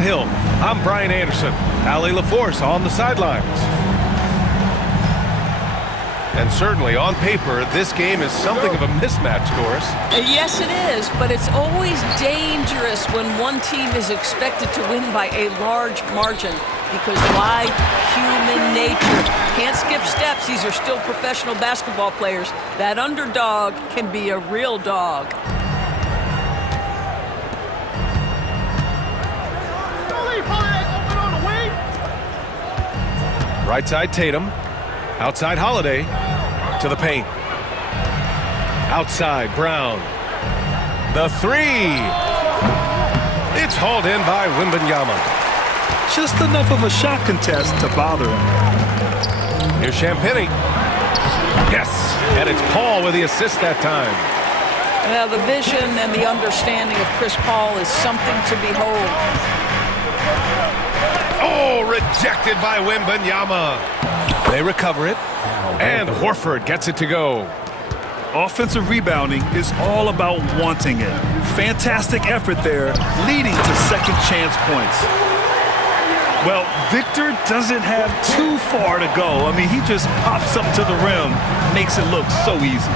Grant Hill. I'm Brian Anderson. Allie LaForce on the sidelines. And certainly on paper, this game is something of a mismatch, Doris. Yes, it is, but it's always dangerous when one team is expected to win by a large margin because why? Human nature. Can't skip steps. These are still professional basketball players. That underdog can be a real dog. Right side Tatum. Outside Holiday. To the paint. Outside Brown. The three. It's hauled in by Wembanyama. Just enough of a shot contest to bother him. Here's Champagnie. Yes, and it's Paul with the assist that time. Well, the vision and the understanding of Chris Paul is something to behold. Oh, rejected by Wembanyama. They recover it, and Horford gets it to go. Offensive rebounding is all about wanting it. Fantastic effort there, leading to second chance points. Well, Victor doesn't have too far to go. I mean, he just pops up to the rim, makes it look so easy.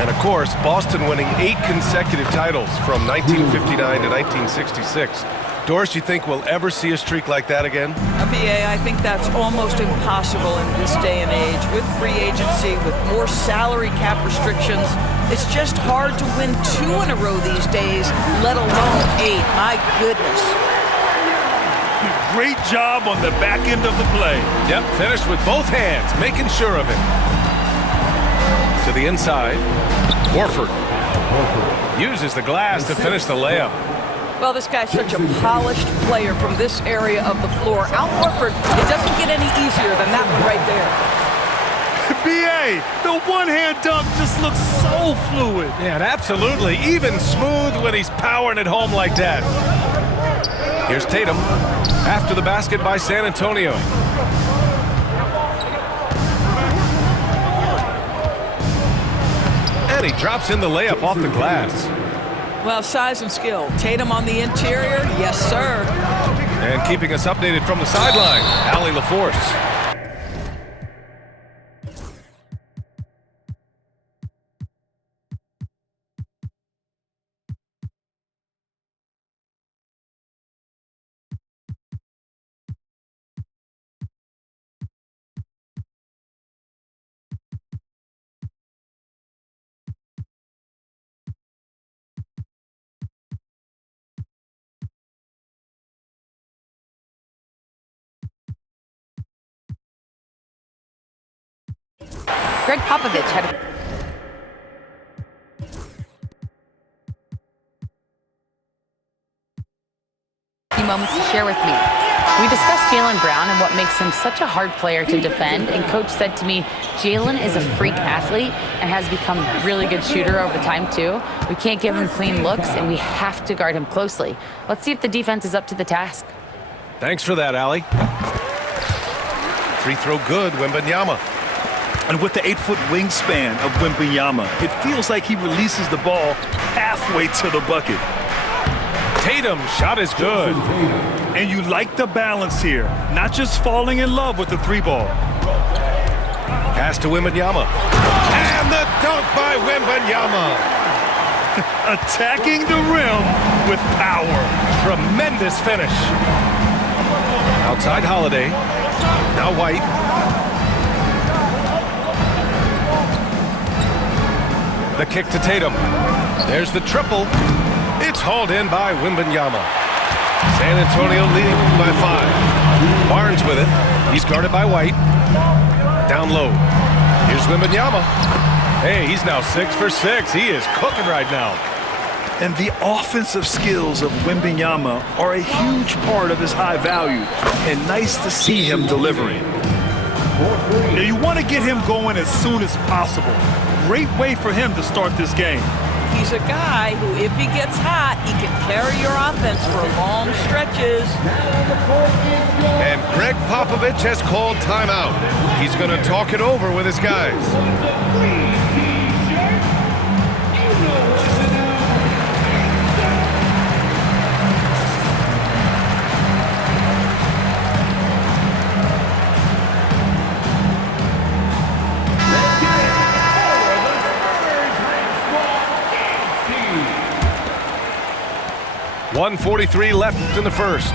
And of course, Boston winning 8 consecutive titles from 1959 to 1966. Doris, you think we'll ever see a streak like that again? BA, I think that's almost impossible in this day and age. With free agency, with more salary cap restrictions, it's just hard to win 2 in a row these days, let alone 8. My goodness. Great job on the back end of the play. Yep, finished with both hands, making sure of it. To the inside, Horford uses the glass to finish the layup. Well, this guy's such a polished player from this area of the floor. Al Horford, it doesn't get any easier than that one right there. B.A., the one-hand dunk just looks so fluid. Yeah, and absolutely, even smooth when he's powering it home like that. Here's Tatum, after the basket by San Antonio. And he drops in the layup off the glass. Well, size and skill. Tatum on the interior, yes, sir. And keeping us updated from the sideline, Allie LaForce. Greg Popovich had a few moments to share with me. We discussed Jaylen Brown and what makes him such a hard player to defend, and Coach said to me, Jaylen is a freak athlete and has become a really good shooter over time too. We can't give him clean looks, and we have to guard him closely. Let's see if the defense is up to the task. Thanks for that, Allie. Free throw good, Wembanyama. And with the 8-foot wingspan of Wembanyama, it feels like he releases the ball halfway to the bucket. Tatum's shot is good. And you like the balance here, not just falling in love with the 3-ball. Pass to Wembanyama. And the dunk by Wembanyama. Attacking the rim with power. Tremendous finish. Outside Holiday. Now White. The kick to Tatum. There's the triple. It's hauled in by Wembanyama. San Antonio leading by 5. Barnes with it. He's guarded by White. Down low. Here's Wembanyama. Hey, he's now 6 for 6. He is cooking right now. And the offensive skills of Wembanyama are a huge part of his high value. And nice to see him delivering. Now you want to get him going as soon as possible. Great way for him to start this game. He's a guy who, if he gets hot, he can carry your offense for long stretches. And Greg Popovich has called timeout. He's going to talk it over with his guys. 1:43 left in the first.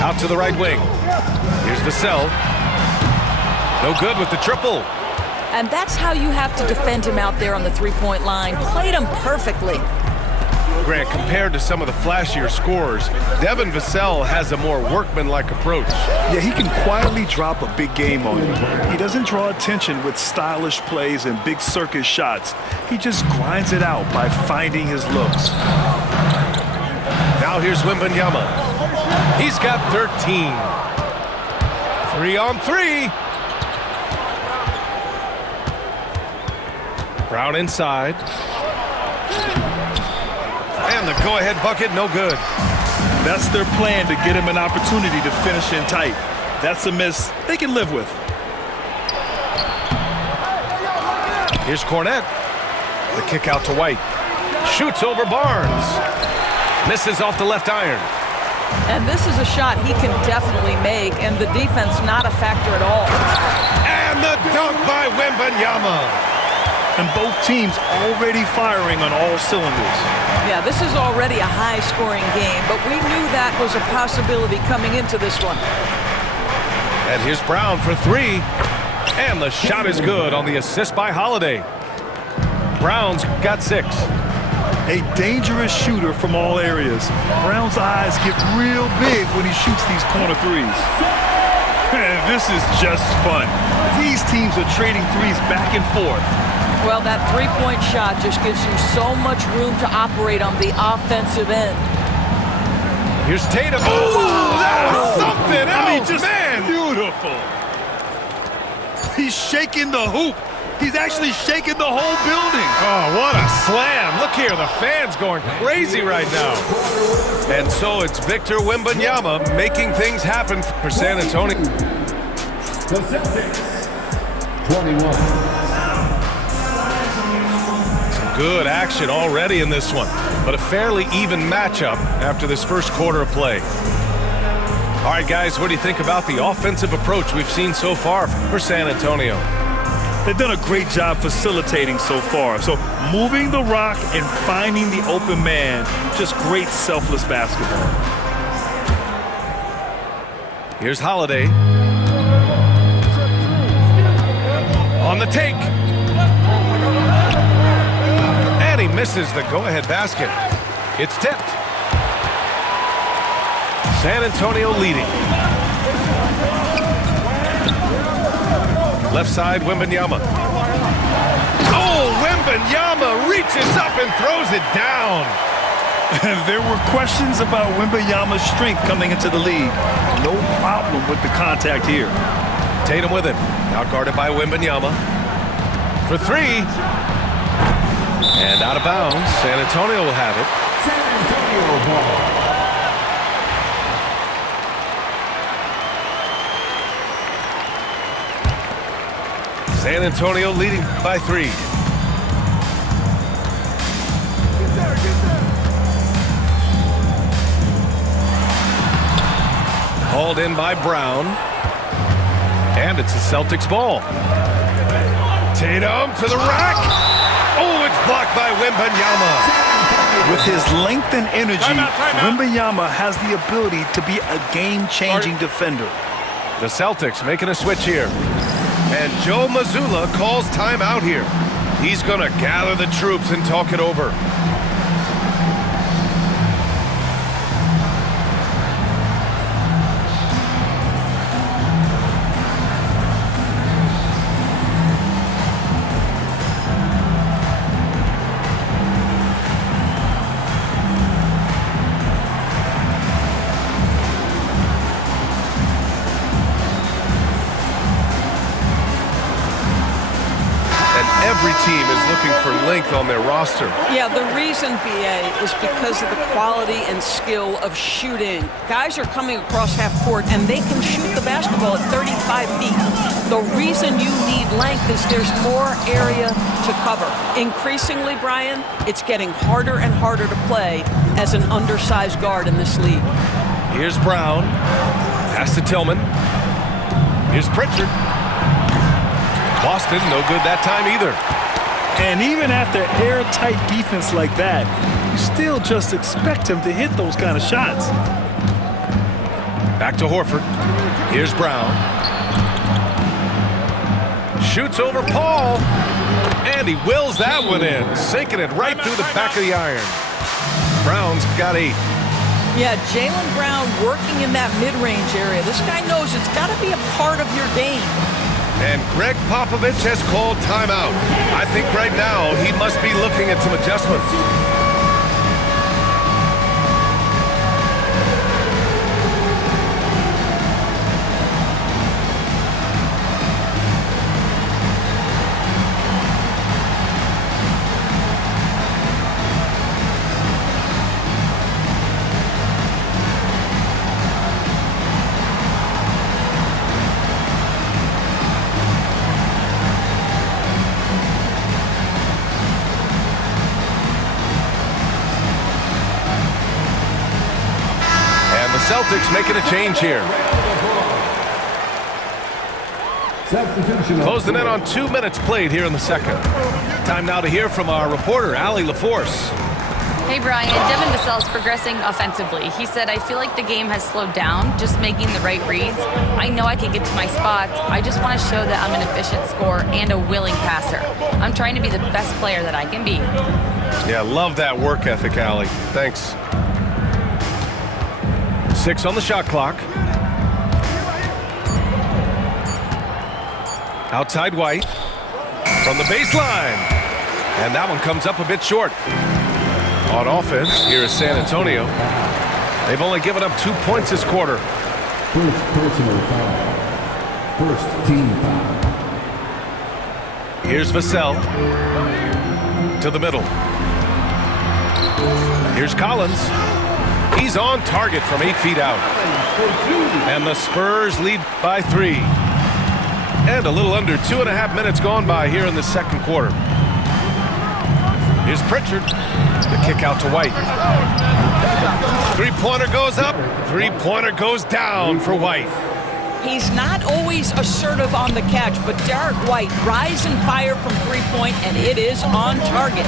Out to the right wing. Here's Vassell. No good with the triple. And that's how you have to defend him out there on the three-point line. Played him perfectly. Grant, compared to some of the flashier scorers, Devin Vassell has a more workmanlike approach. Yeah, he can quietly drop a big game on you. He doesn't draw attention with stylish plays and big circus shots. He just grinds it out by finding his looks. Now here's Wembanyama. He's got 13. 3-on-3. Brown inside. And the go-ahead bucket, no good. That's their plan, to get him an opportunity to finish in tight. That's a miss they can live with. Here's Kornet. The kick out to White. Shoots over Barnes. Misses off the left iron. And this is a shot he can definitely make, and the defense not a factor at all. And the dunk by Wembanyama. And both teams already firing on all cylinders. Yeah, this is already a high-scoring game, but we knew that was a possibility coming into this one. And here's Brown for three. And the shot is good on the assist by Holiday. Brown's got 6. A dangerous shooter from all areas. Brown's eyes get real big when he shoots these corner threes. And this is just fun. These teams are trading threes back and forth. Well, that three-point shot just gives you so much room to operate on the offensive end. Here's Tatum. Oh, that was something else, I mean, just man. Beautiful. He's shaking the hoop. He's actually shaking the whole building. Oh, what a slam. Look here, the fans going crazy right now. And so it's Victor Wembanyama making things happen for San Antonio. The Celtics, 21. Good action already in this one, but a fairly even matchup after this first quarter of play. All right, guys, what do you think about the offensive approach we've seen so far for San Antonio? They've done a great job facilitating so far. So moving the rock and finding the open man, just great selfless basketball. Here's Holiday. On the take. And he misses the go-ahead basket. It's tipped. San Antonio leading. Left side, Wembanyama. Oh, Wembanyama reaches up and throws it down. There were questions about Wembanyama's strength coming into the league. No problem with the contact here. Tatum with it. Out guarded by Wembanyama. For three. And out of bounds. San Antonio will have it. San Antonio ball. San Antonio leading by 3. Hauled in by Brown. And it's the Celtics ball. Tatum to the rack. Oh, it's blocked by Wembanyama. With his length and energy, Wembanyama has the ability to be a game-changing defender. The Celtics making a switch here. And Joe Mazzulla calls timeout here. He's going to gather the troops and talk it over. Every team is looking for length on their roster. Yeah, the reason, BA, is because of the quality and skill of shooting. Guys are coming across half court, and they can shoot the basketball at 35 feet. The reason you need length is there's more area to cover. Increasingly, Brian, it's getting harder and harder to play as an undersized guard in this league. Here's Brown. Pass to Tillman. Here's Pritchard. Boston, no good that time either. And even after airtight defense like that, you still just expect him to hit those kind of shots. Back to Horford. Here's Brown. Shoots over Paul. And he wills that one in, sinking it right through the back of the iron. Brown's got 8. Yeah, Jaylen Brown working in that mid-range area. This guy knows it's got to be a part of your game. And Greg Popovich has called timeout. I think right now he must be looking at some adjustments. Celtics making a change here. Substitution. Closing in on 2 minutes played here in the second. Time now to hear from our reporter, Allie LaForce. Hey, Brian. Devin Vassell's progressing offensively. He said, I feel like the game has slowed down, just making the right reads. I know I can get to my spots. I just want to show that I'm an efficient scorer and a willing passer. I'm trying to be the best player that I can be. Yeah, love that work ethic, Allie. Thanks. 6 on the shot clock. Outside White. From the baseline. And that one comes up a bit short. On offense, here is San Antonio. They've only given up 2 points this quarter. First personal foul. First team foul. Here's Vassell. To the middle. Here's Collins. He's on target from 8 feet out. And the Spurs lead by 3. And a little under 2.5 minutes gone by here in the second quarter. Here's Pritchard. The kick out to White. Three-pointer goes up. Three-pointer goes down for White. He's not always assertive on the catch, but Derek White rise and fire from three-point, and it is on target.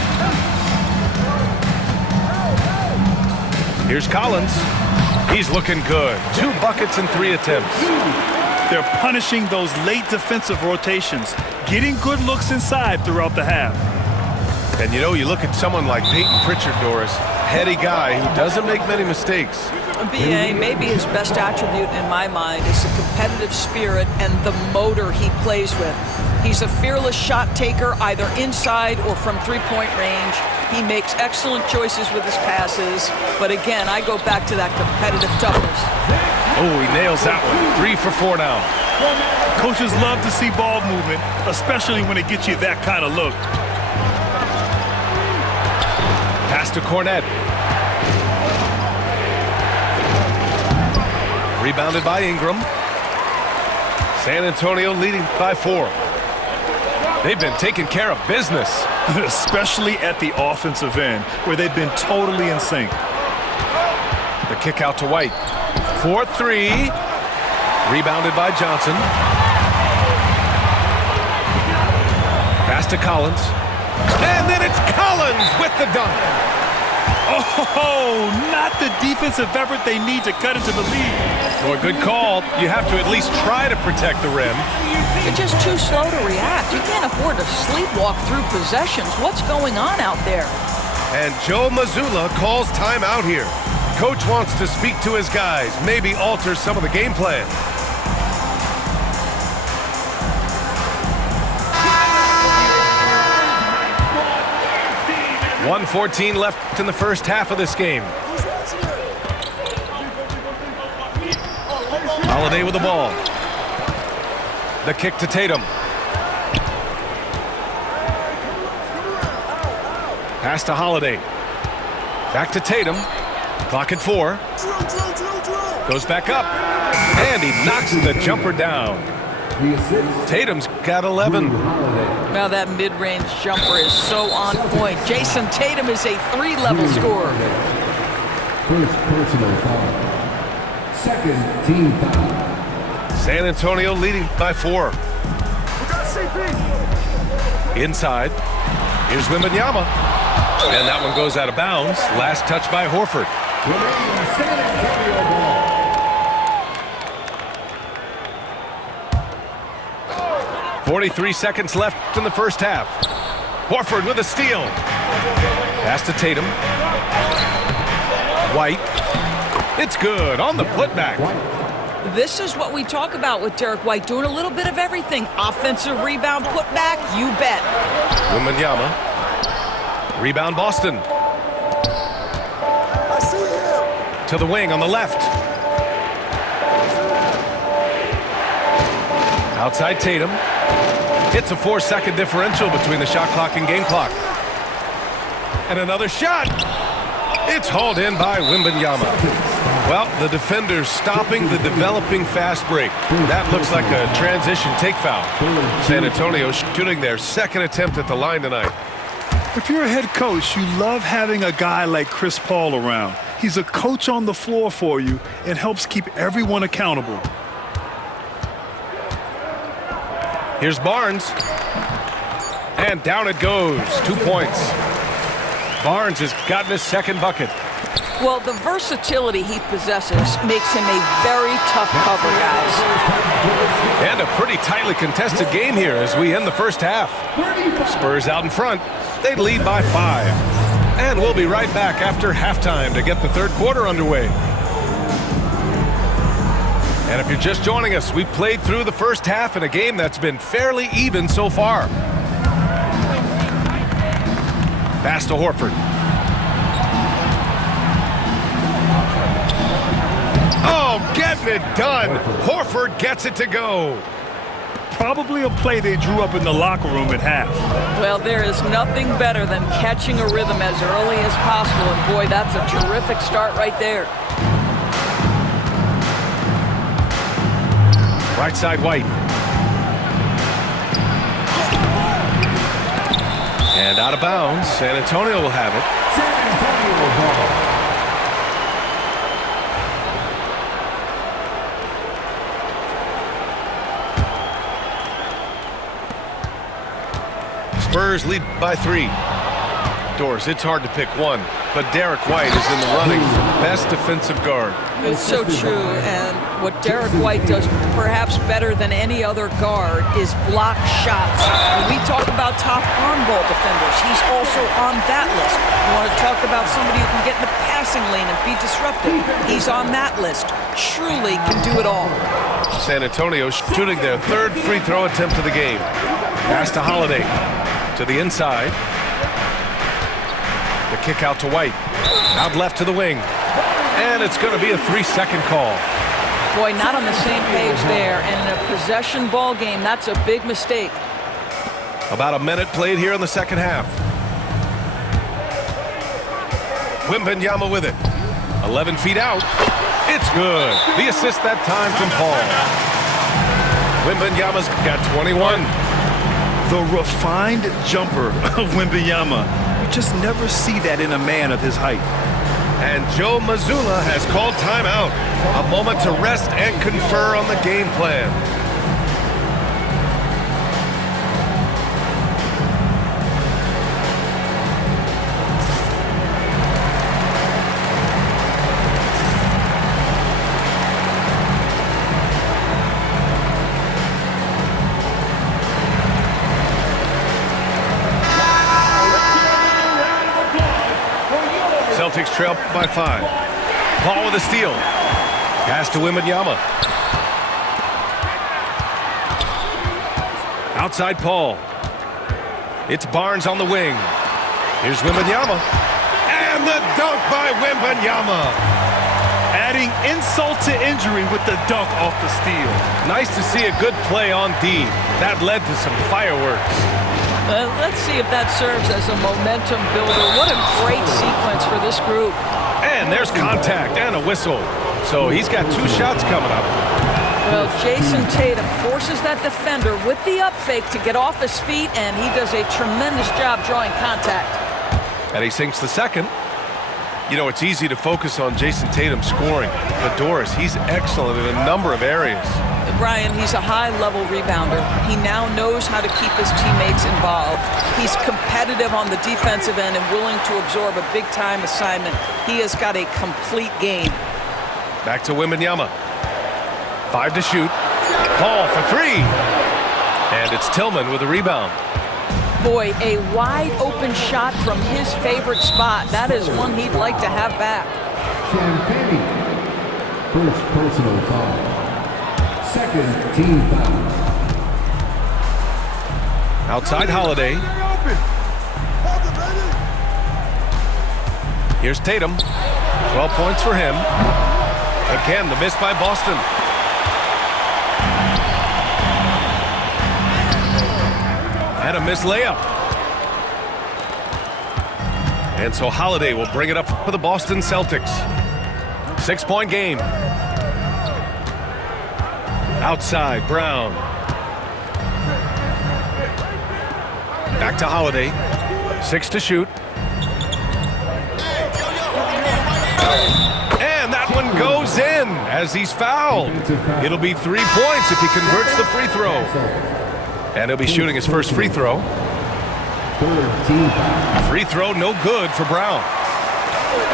Here's Collins. He's looking good. 2 buckets in 3 attempts. They're punishing those late defensive rotations, getting good looks inside throughout the half. And you know, you look at someone like Peyton Pritchard, Doris, heady guy who doesn't make many mistakes. BA, maybe his best attribute in my mind is the competitive spirit and the motor he plays with. He's a fearless shot taker, either inside or from three-point range. He makes excellent choices with his passes. But again, I go back to that competitive toughness. Oh, he nails that one. 3 for 4 now. Coaches love to see ball movement, especially when it gets you that kind of look. Pass to Cornette. Rebounded by Ingram. San Antonio leading by 4. They've been taking care of business. Especially at the offensive end, where they've been totally in sync. The kick out to White. 4-3. Rebounded by Johnson. Pass to Collins. And then it's Collins with the dunk. Oh, not the defensive effort they need to cut into the lead. Well, good call. You have to at least try to protect the rim. You're just too slow to react. You can't afford to sleepwalk through possessions. What's going on out there? And Joe Mazzulla calls timeout here. Coach wants to speak to his guys, maybe alter some of the game plan. .114 left in the first half of this game. Holiday with the ball. The kick to Tatum. Pass to Holiday. Back to Tatum. Clock at 4. Goes back up. And he knocks the jumper down. Tatum's got 11. Now that mid-range jumper is so on point. Jason Tatum is a 3-level scorer. First personal foul. Second team foul. San Antonio leading by 4. Inside. Here's Wembanyama. And that one goes out of bounds. Last touch by Horford. Remaining San Antonio ball. 43 seconds left in the first half. Horford with a steal. Pass to Tatum. White. It's good on the putback. This is what we talk about with Derek White, doing a little bit of everything. Offensive rebound, putback, you bet. Wembanyama. Rebound Boston. To the wing on the left. Outside Tatum. It's a 4-second differential between the shot clock and game clock. And another shot. It's hauled in by Wembanyama. Well, the defender's stopping the developing fast break. That looks like a transition take foul. San Antonio shooting their second attempt at the line tonight. If you're a head coach, you love having a guy like Chris Paul around. He's a coach on the floor for you and helps keep everyone accountable. Here's Barnes. And down it goes. 2 points. Barnes has gotten his second bucket. Well, the versatility he possesses makes him a very tough cover, guys. And a pretty tightly contested game here as we end the first half. Spurs out in front. They lead by 5. And we'll be right back after halftime to get the third quarter underway. And if you're just joining us, we played through the first half in a game that's been fairly even so far. Pass to Horford. Oh, getting it done. Horford gets it to go. Probably a play they drew up in the locker room at half. Well, there is nothing better than catching a rhythm as early as possible. And boy, that's a terrific start right there. Right side White. And out of bounds. San Antonio will have it. San Antonio ball. Spurs lead by 3. Doors, it's hard to pick one, but Derek White is in the running for best defensive guard. It's so true, and what Derek White does perhaps better than any other guard is block shots. When we talk about top on-ball defenders, he's also on that list. You want to talk about somebody who can get in the passing lane and be disruptive, he's on that list. Truly can do it all. San Antonio shooting their third free throw attempt of the game. Pass to Holiday. To the inside. The kick out to White. Out left to the wing. And it's going to be a 3-second call. Boy, not on the same page there. And in a possession ball game, that's a big mistake. About a minute played here in the second half. Wembanyama with it. 11 feet out. It's good. The assist that time from Paul. Wembanyama's got 21. The refined jumper of Wembanyama. You just never see that in a man of his height. And Joe Mazzulla has called timeout. A moment to rest and confer on the game plan. Celtics trail by 5. Paul with a steal. Pass to Wembanyama. Outside Paul. It's Barnes on the wing. Here's Wembanyama. And the dunk by Wembanyama. Adding insult to injury with the dunk off the steal. Nice to see a good play on D. That led to some fireworks. Let's see if that serves as a momentum builder. What a great sequence for this group. And there's contact and a whistle. So he's got 2 shots coming up. Well, Jason Tatum forces that defender with the up fake to get off his feet, and he does a tremendous job drawing contact. And he sinks the second. You know, it's easy to focus on Jason Tatum scoring, but Doris, he's excellent in a number of areas. Brian, he's a high-level rebounder. He now knows how to keep his teammates involved. He's competitive on the defensive end and willing to absorb a big-time assignment. He has got a complete game. Back to Wembanyama. 5 to shoot. Paul for 3. And it's Tillman with a rebound. Boy, a wide-open shot from his favorite spot. That is one he'd like to have back. Champagne. First personal foul. Second team foul. Outside Holiday. Here's Tatum. 12 points for him. Again, the miss by Boston. And a missed layup. And so Holiday will bring it up for the Boston Celtics. 6-point game. Outside, Brown. Back to Holiday. 6 to shoot. And that one goes in as he's fouled. It'll be 3 points if he converts the free throw. And he'll be shooting his first free throw. Free throw no good for Brown.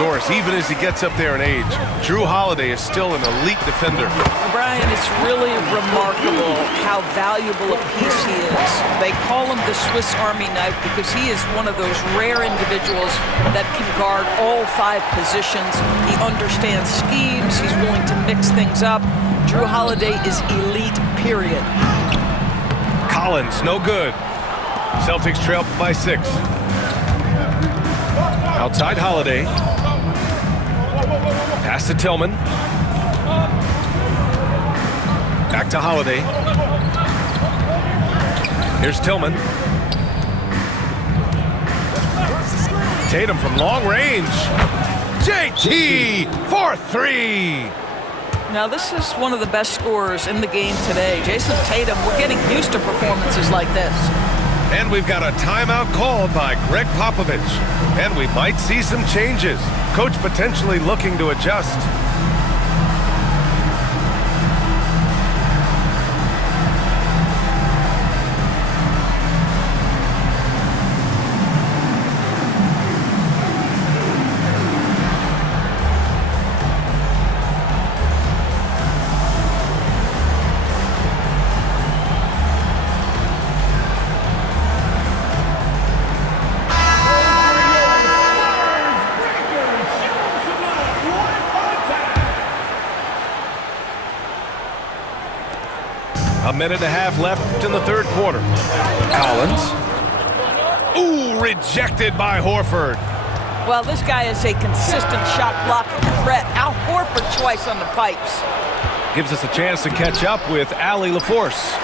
Doris, even as he gets up there in age, Jrue Holiday is still an elite defender. Brian, it's really remarkable how valuable a piece he is. They call him the Swiss Army knife because he is one of those rare individuals that can guard all 5 positions. He understands schemes. He's willing to mix things up. Jrue Holiday is elite, period. Collins, no good. Celtics trail by 6. Outside Holiday. Pass to Tillman. Back to Holiday. Here's Tillman. Tatum from long range. JT for 3. Now, this is one of the best scorers in the game today. Jason Tatum, we're getting used to performances like this. And we've got a timeout called by Greg Popovich. And we might see some changes. Coach potentially looking to adjust. A minute and a half left in the third quarter. Collins. Ooh, rejected by Horford. Well, this guy is a consistent shot blocking threat. Al Horford twice on the pipes. Gives us a chance to catch up with Allie LaForce.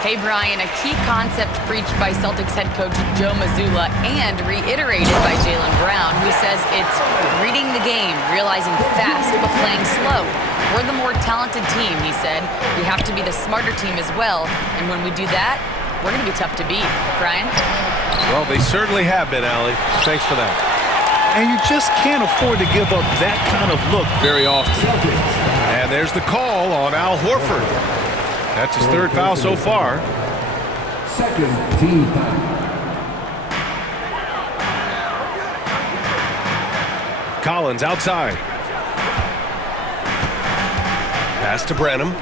Hey, Brian, a key concept preached by Celtics head coach Joe Mazzulla and reiterated by Jaylen Brown, who says it's reading the game, realizing fast but playing slow. We're the more talented team, he said. We have to be the smarter team as well, and when we do that, we're going to be tough to beat. Brian? Well, they certainly have been, Allie. Thanks for that. And you just can't afford to give up that kind of look very often. And there's the call on Al Horford. That's his third foul so far. Second team foul. Collins outside. Pass to Branham.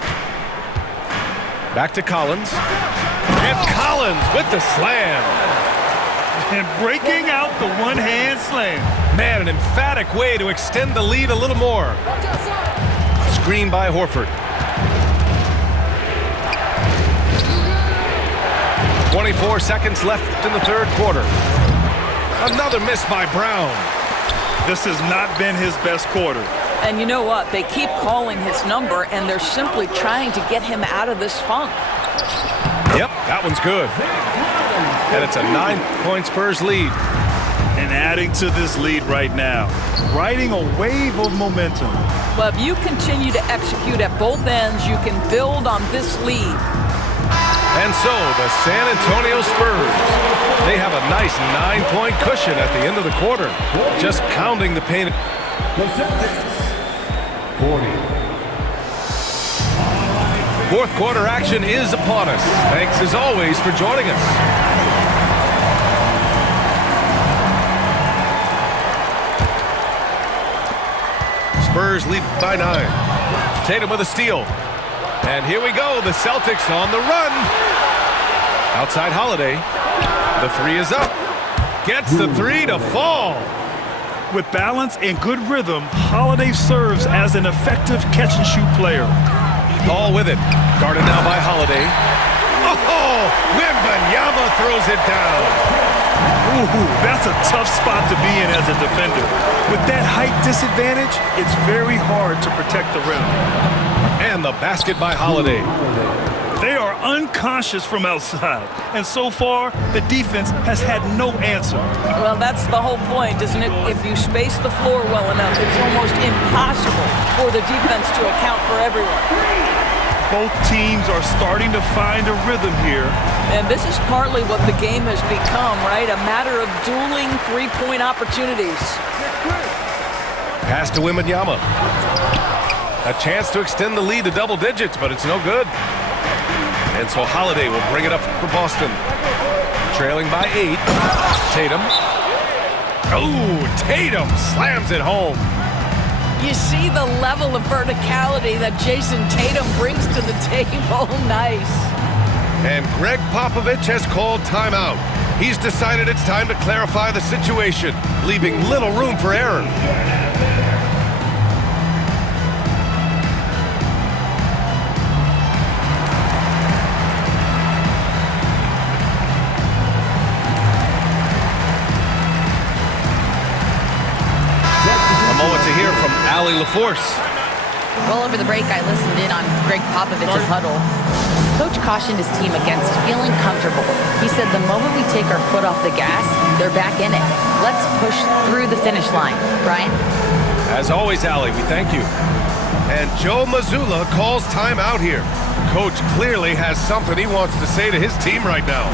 Back to Collins. And Collins with the slam. And breaking out the one-hand slam. Man, an emphatic way to extend the lead a little more. Screen by Horford. 24 seconds left in the third quarter. Another miss by Brown. This has not been his best quarter. And you know what? They keep calling his number, and they're simply trying to get him out of this funk. Yep, that one's good. And it's a 9-point Spurs lead. And adding to this lead right now, riding a wave of momentum. But if you continue to execute at both ends, you can build on this lead. And so the San Antonio Spurs, they have a nice 9-point cushion at the end of the quarter, just pounding the paint. The Celtics, 40. Fourth quarter action is upon us. Thanks as always for joining us. Spurs lead by 9. Tatum with a steal. And here we go, the Celtics on the run. Outside Holiday. The three is up. Gets the three to fall. With balance and good rhythm, Holiday serves as an effective catch-and-shoot player. Ball with it. Guarded now by Holiday. Oh, Wembanyama throws it down. Ooh, that's a tough spot to be in as a defender. With that height disadvantage, it's very hard to protect the rim. And the basket by Holiday. They are unconscious from outside, and so far, the defense has had no answer. Well, that's the whole point, isn't it? If you space the floor well enough, it's almost impossible for the defense to account for everyone. Both teams are starting to find a rhythm here. And this is partly what the game has become, right? A matter of dueling three-point opportunities. Pass to Wembanyama. A chance to extend the lead to double digits, but it's no good. And so Holiday will bring it up for Boston. Trailing by 8. Tatum. Oh, Tatum slams it home. You see the level of verticality that Jason Tatum brings to the table. Nice. And Greg Popovich has called timeout. He's decided it's time to clarify the situation, leaving little room for error. To hear from Allie LaForce. Well, over the break, I listened in on Greg Popovich's huddle. Coach cautioned his team against feeling comfortable. He said the moment we take our foot off the gas, they're back in it. Let's push through the finish line. Brian? As always, Allie, we thank you. And Joe Mazzulla calls timeout here. Coach clearly has something he wants to say to his team right now.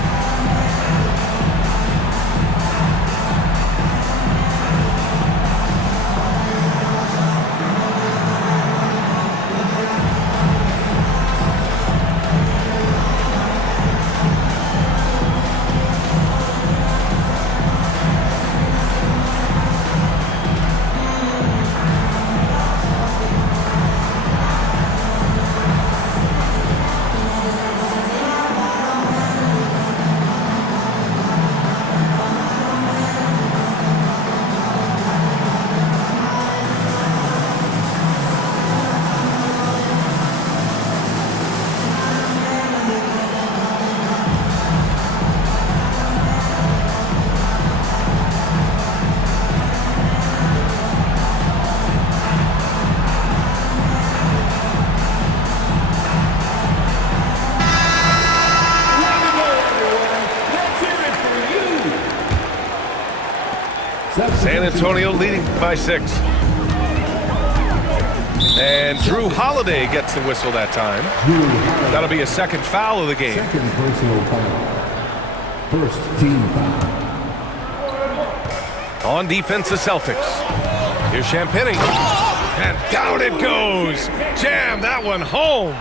San Antonio leading by 6. And Drew Holiday gets the whistle that time. That'll be a second foul of the game. Second personal foul. First team foul. On defense, the Celtics. Here's Champagnie. And down it goes. Jam that one home.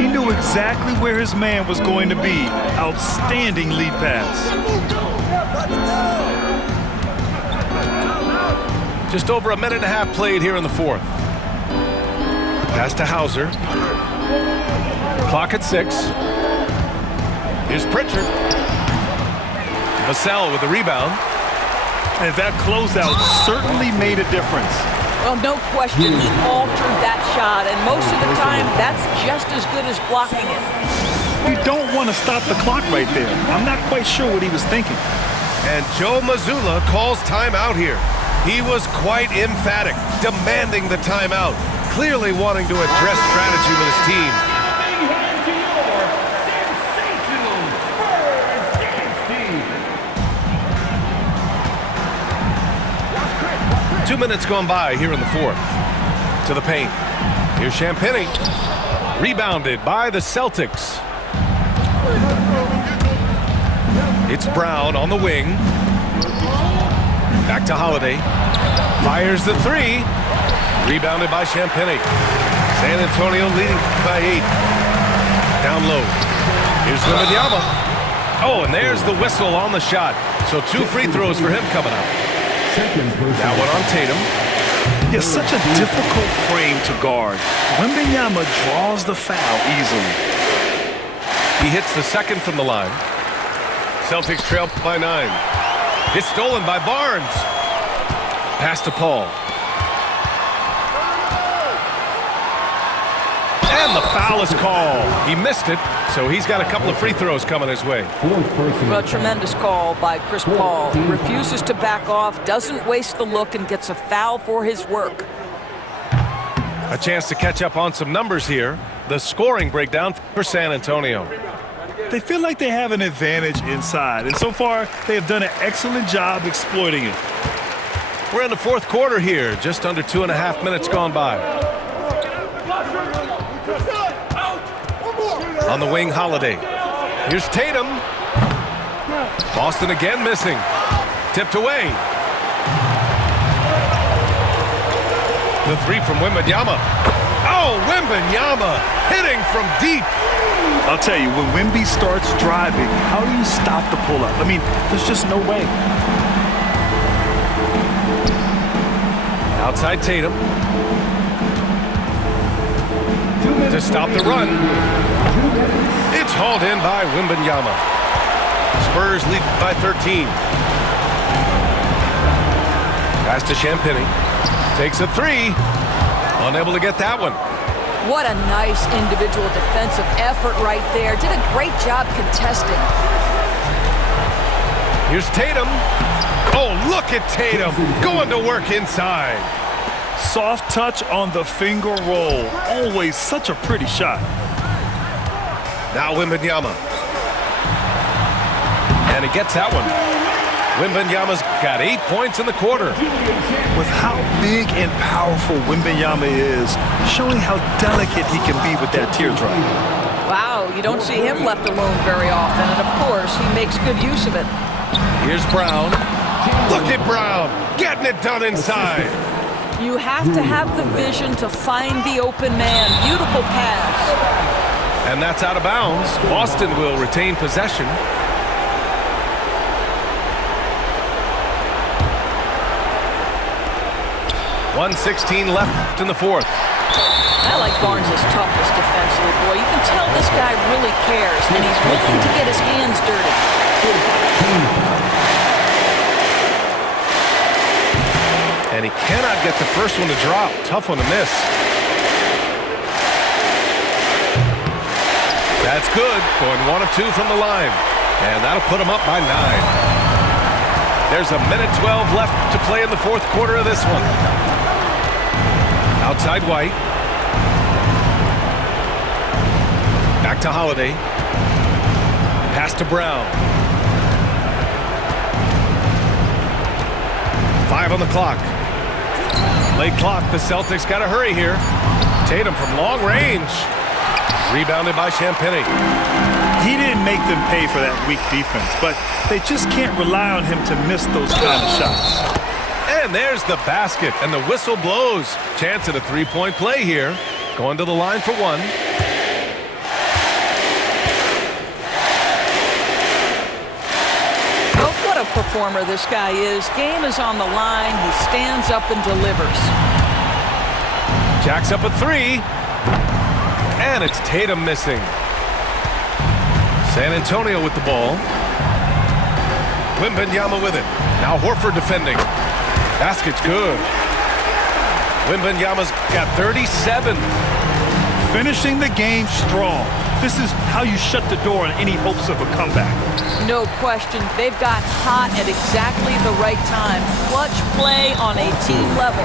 He knew exactly where his man was going to be. Outstanding lead pass. Just over a minute and a half played here in the fourth. Pass to Hauser. Clock at 6. Here's Pritchard. Vassell with the rebound. And that closeout certainly made a difference. Well, no question, he altered that shot, and most of the time, that's just as good as blocking it. You don't want to stop the clock right there. I'm not quite sure what he was thinking. And Joe Mazzulla calls timeout here. He was quite emphatic, demanding the timeout, clearly wanting to address strategy with his team. 2 minutes gone by here in the fourth. To the paint. Here's Champagnie. Rebounded by the Celtics. It's Brown on the wing. Back to Holiday. Fires the three. Rebounded by Champagnie. San Antonio leading by 8. Down low. Here's Wembanyama. Oh, and there's the whistle on the shot. So 2 free throws for him coming up. That one on Tatum. Yeah, such a difficult frame to guard. Wembanyama draws the foul easily. He hits the second from the line. Celtics trail by 9. It's stolen by Barnes. Pass to Paul. And the foul is called. He missed it, so he's got a couple of free throws coming his way. Well, tremendous call by Chris Paul. Refuses to back off, doesn't waste the look, and gets a foul for his work. A chance to catch up on some numbers here. The scoring breakdown for San Antonio. They feel like they have an advantage inside, and so far they have done an excellent job exploiting it. We're in the fourth quarter here, just under 2.5 minutes gone by. On the wing, Holiday. Here's Tatum. Boston again missing. Tipped away. The three from Wembanyama. Oh, Wembanyama hitting from deep. I'll tell you, when Wemby starts driving, how do you stop the pull-up? I mean, there's just no way. Outside Tatum. To stop the run. It's hauled in by Wembanyama. Spurs lead by 13. Pass to Champagnie. Takes a three. Unable to get that one. What a nice individual defensive effort right there. Did a great job contesting. Here's Tatum. Oh, look at Tatum going to work inside. Soft touch on the finger roll. Always such a pretty shot. Now Wembanyama. And he gets that one. Wembanyama's got 8 points in the quarter. With how big and powerful Wembanyama is, showing how delicate he can be with that teardrop. Wow, you don't see him left alone very often, and of course, he makes good use of it. Here's Brown. Look at Brown getting it done inside. You have to have the vision to find the open man. Beautiful pass. And that's out of bounds. Boston will retain possession. .116 left in the fourth. I like Barnes' toughness defensively, boy. You can tell this guy really cares, and he's willing to get his hands dirty. And he cannot get the first one to drop. Tough one to miss. That's good. Going 1 of 2 from the line. And that'll put him up by 9. There's a minute 12 left to play in the fourth quarter of this one. Outside White. Back to Holiday. Pass to Brown. 5 on the clock. Late clock. The Celtics got to hurry here. Tatum from long range. Rebounded by Champagnie. He didn't make them pay for that weak defense, but they just can't rely on him to miss those kind of shots. And there's the basket, and the whistle blows. Chance at a three-point play here. Going to the line for one. Oh, what a performer this guy is. Game is on the line. He stands up and delivers. Jacks up a three. And it's Tatum missing. San Antonio with the ball. Wembanyama with it. Now Horford defending. Basket's good. Wembanyama's got 37. Finishing the game strong. This is how you shut the door on any hopes of a comeback. No question. They've got hot at exactly the right time. Clutch play on a team level.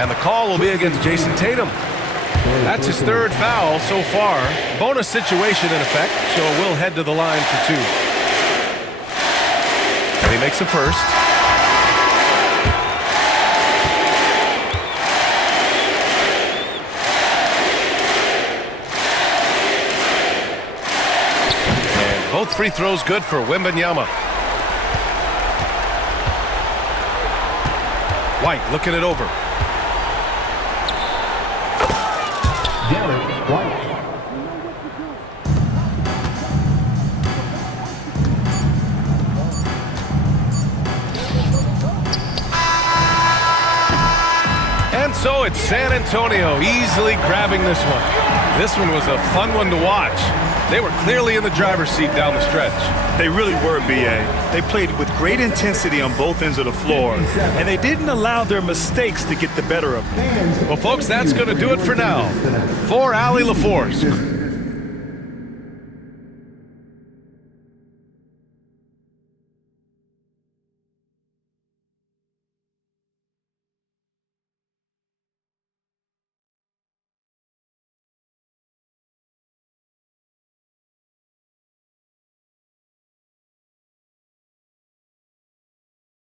And the call will be against Jason Tatum. That's his third foul so far. Bonus situation in effect, so we'll head to the line for 2. And he makes the first. Both free throws good for Wembanyama. White looking it over. Derek White. And so it's San Antonio easily grabbing this one. This one was a fun one to watch. They were clearly in the driver's seat down the stretch. They really were, B.A. They played with great intensity on both ends of the floor, and they didn't allow their mistakes to get the better of them. Well, folks, that's going to do it for now. For Allie LaForce,